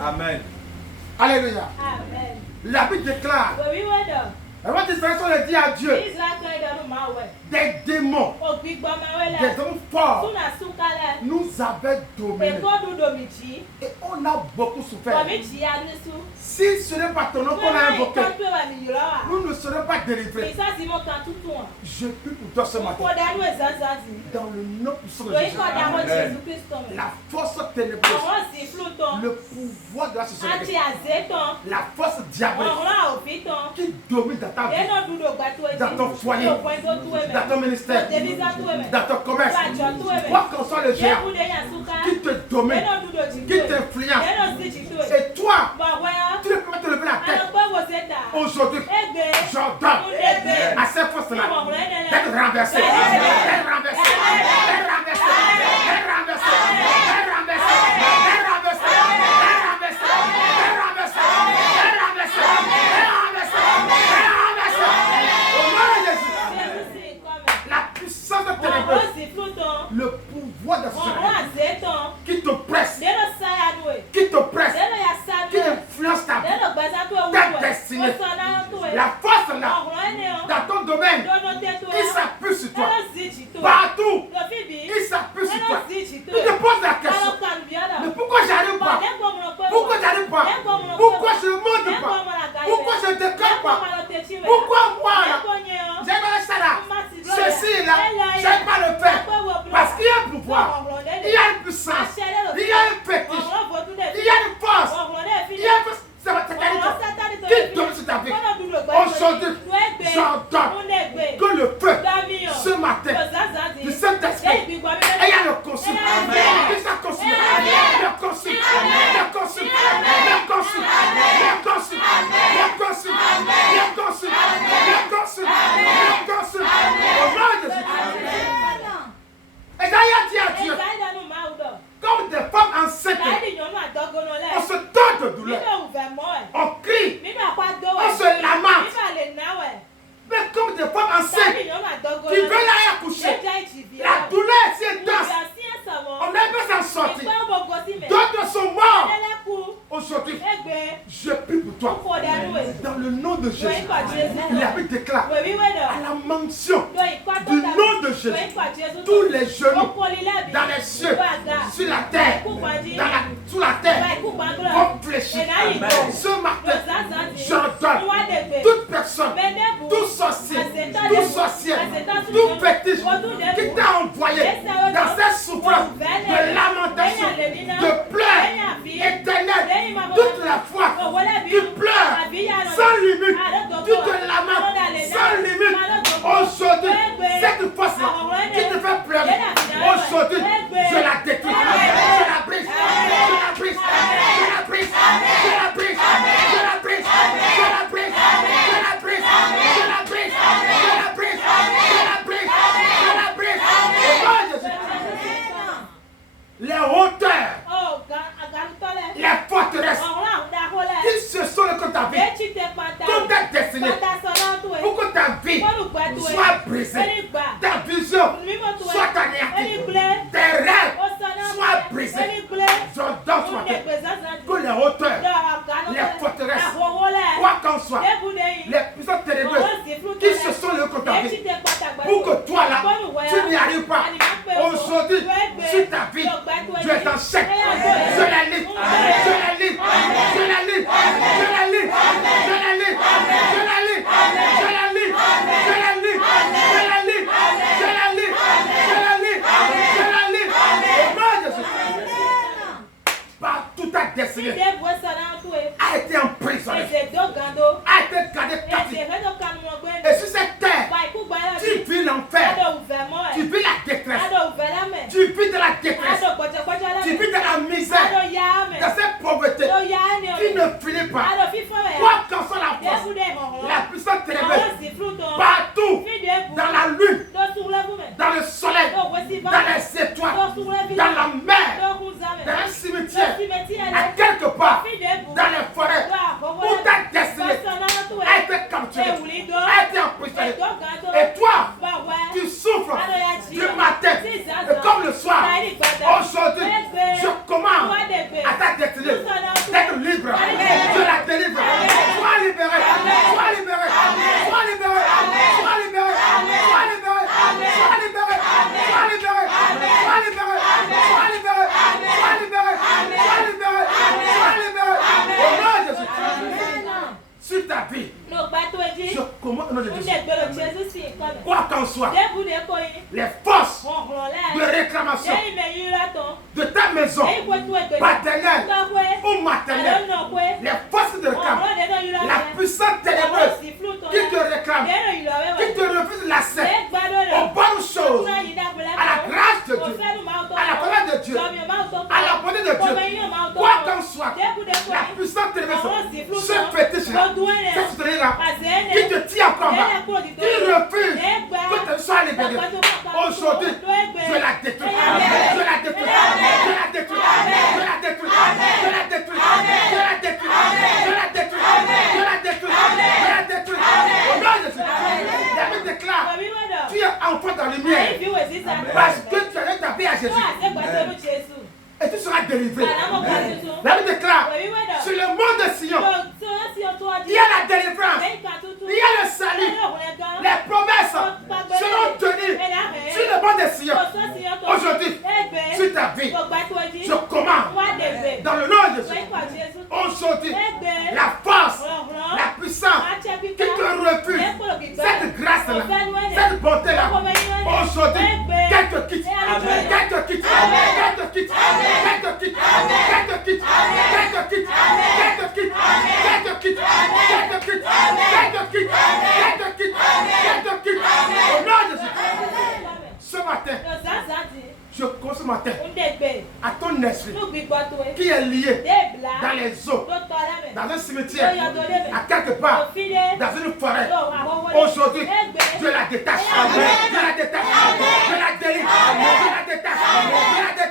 Amen. Alléluia. Amen. La Bible déclare. Et votre Israël le dit à Dieu. Des démons, des hommes forts nous avaient dominés. Et on a beaucoup souffert. Si ce n'est pas ton nom qu'on a invoqué, nous ne serons pas délivrés. Je prie pour toi ce matin. Dans le nom puissant de Jésus. La force ténébreuse, le pouvoir de la société, la force diabolique qui domine dans ta vie, dans ton foyer, dans ton ministère, dans ton commerce, quoi qu'on soit le géant, qui te domine, qui t'influence. Et toi, tu ne peux pas te lever la tête. Aujourd'hui, j'ordonne à ces forces-là d'être renversées. D'être renversées. D'être renversées. D'être renversées. D'être renversées. D'être renversées. D'être renversées. D'être renversées. D'être renversées. D'être renversées. Au nom de Jésus. La puissance de ténébreuse, le pouvoir de ce qui te presse, qui te presse, qui influence ta vie, ta destinée. La force là, dans ton domaine, il s'appuie sur toi. Partout, il s'appuie sur toi. Tu te poses la question, mais pourquoi j'arrive pas? Pourquoi j'arrive pas? Pourquoi je ne monte pas? Pourquoi je ne décolle pas? Pourquoi moi là, j'aimerais ça là, ceci là, je ne vais pas le faire? Parce qu'il y a un pouvoir, il y a une puissance, il y a un fétiche, il y a une force, il y a une force qui domine sur ta vie. Aujourd'hui, j'ordonne que le feu, ce matin, du Saint-Esprit, ayant le consume, que ça consume, le consume, le consume, le consume, le consume, le consume, le consume, le consume, le consume, au nom de Jésus. Esaïe a dit à Dieu, comme des femmes enceintes, on se tord de douleur, on crie, on se lamente. Mais comme des femmes enceintes qui veulent aller accoucher, la douleur est si intense, on ne peut pas s'en sortir. D'autres sont morts. Aujourd'hui, je prie pour toi. Dans le nom de Jésus, la Bible déclare à la mention du nom de Jésus, tous les genoux dans les cieux, sur la terre, sous la terre, vont fléchir. Ce matin, j'ordonne toute personne, tout sorcier, tout sorcière, tout fétiche qui t'a envoyé dans cette souffrance de lamentation, de pleurs éternelles, toute la foi, tu pleures sans limite, tu te lamentes sans limite. Aujourd'hui, cette force-là qui te fait pleurer, aujourd'hui, je la détruis, je la brise, je la brise, je la brise, je la brise, je la brise, je la brise, je la brise, je la brise, je la brise, je la brise, je la brise, les hauteurs, les forteresses qui se sont contre ta vie, contre ta destinée, pour que ta vie soit brisée, ta vision soit anéantie, tes rêves soient brisés. J'ordonne ce matin que les hauteurs, les forteresses, quoi qu'en soit, les puissances ténébreuses qui se sont levées contre ta vie, pour que toi là, tu n'y arrives pas. Aujourd'hui, sur ta vie, tu es en chèque. Je la lis, je la lis, je la lis, je la lis, je la lis, je la lis, je la lis, je la lis, je la lis, je la lis, je la lis, je la lis. Au nom de Jésus. Par toute ta destinée a été emprisonnée, a été gardée captive. Et sur cette terre, tu vis l'enfer, tu vis la détresse, tu vis de la détresse, tu vis de la misère, de cette pauvreté qui ne finit pas. Quoi qu'en soit la force, la puissance ténébreuse, partout, dans la lune, dans le soleil, dans les étoiles, dans la mer, dans un cimetière, à quelque part, dans les forêts, où ta destinée a été capturée, a été emprisonnée. Et toi, tu souffres du matin et comme le soir. Aujourd'hui, je commande à ta destinée qu'en soit les forces de réclamation de ta maison, paternelle ou maternelle, les forces de réclamation, la puissance ténébreuse qui te réclame, qui te refuse l'accès aux bonnes choses, à la grâce de Dieu, à la parole de Dieu, à la bonté de Dieu, quoi qu'en soit, la puissance ténébreuse, ce fétiche là, cette soutenue là, qui te tient en combat, qui refuse que tu sois libéré. Aujourd'hui, je la détruis, je la détruis, je la détruis, je la détruis, je la détruis, je la détruis, je la détruis, je la détruis, je la détruis. Au nom de Jésus, la Bible déclare, tu es enfant dans la lumière parce que tu as établi à Jésus. Et tu seras délivré. La Bible déclare, sur le mont de Sion, il y a la délivrance, il y a le salut, les promesses seront tenues sur le mont de Sion. Aujourd'hui, sur ta vie, je commande dans le nom de Jésus. Aujourd'hui, la force, la puissance qui te refuse, cette grâce-là, cette bonté-là, aujourd'hui, qu'elle te quitte, qu'elle te quitte, qu'elle te quitte, qu'elle te quitte, qu'elle te quitte, qu'elle te quitte, qu'elle te quitte, qu'elle te quitte, qu'elle te quitte, qu'elle te quitte, qu'elle te quitte, qu'elle te quitte, au nom de Jésus. Ce matin, je commence ce matin à ton esprit qui est lié dans les eaux, dans un cimetière, à quelque part, dans une forêt. Aujourd'hui, je la détache, je la détache, je la délivre, je la détache, je la détache.